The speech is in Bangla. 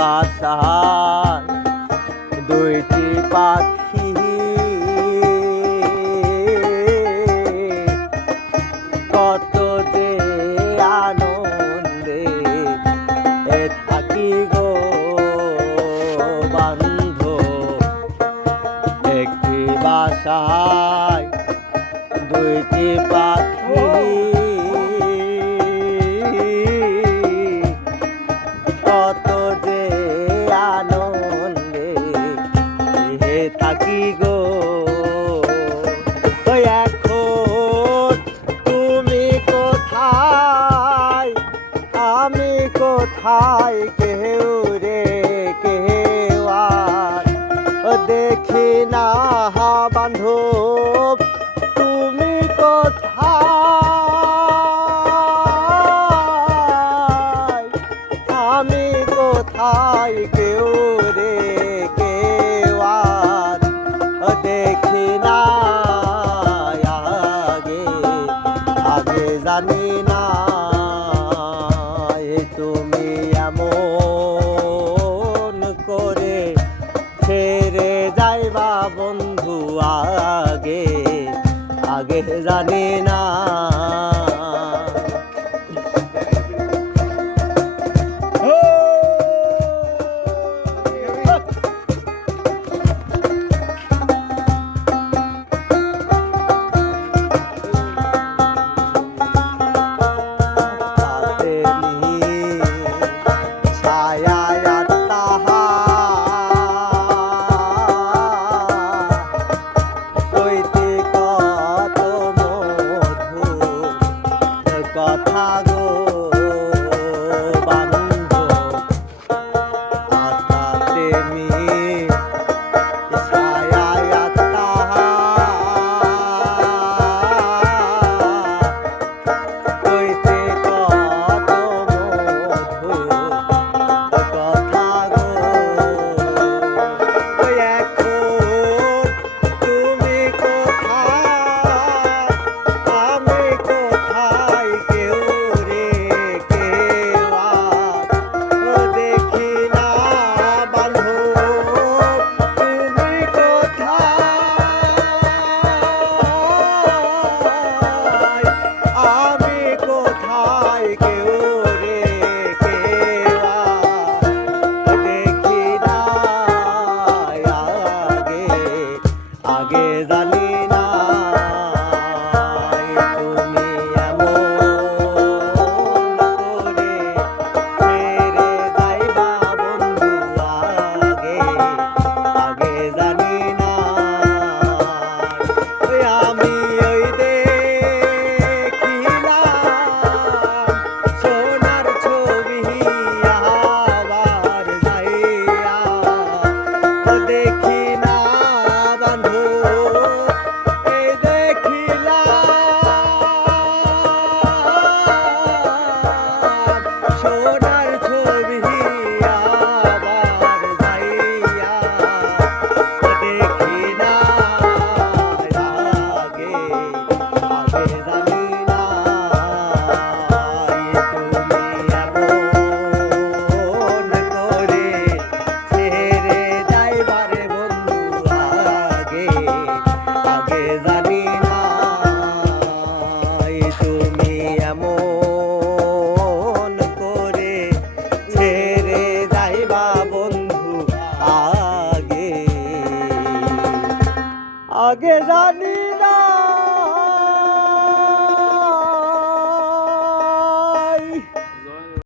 বাতাস দুইটি পাখি। কত যে আনন্দে থাকি গো বান্ধ একটি বাসায় দুইটি পাখি। হয়ে থাকি গো। এখন তুমি কোথায়? আমি কোথায়? কেউ রে, কেউ আর দেখি না বান্ধব, তুমি কোথায়? আমি কোথায়? কেউ মন করে ফেরে যাইবা বন্ধু আগে আগে জানি না। কথা গো আগে জানি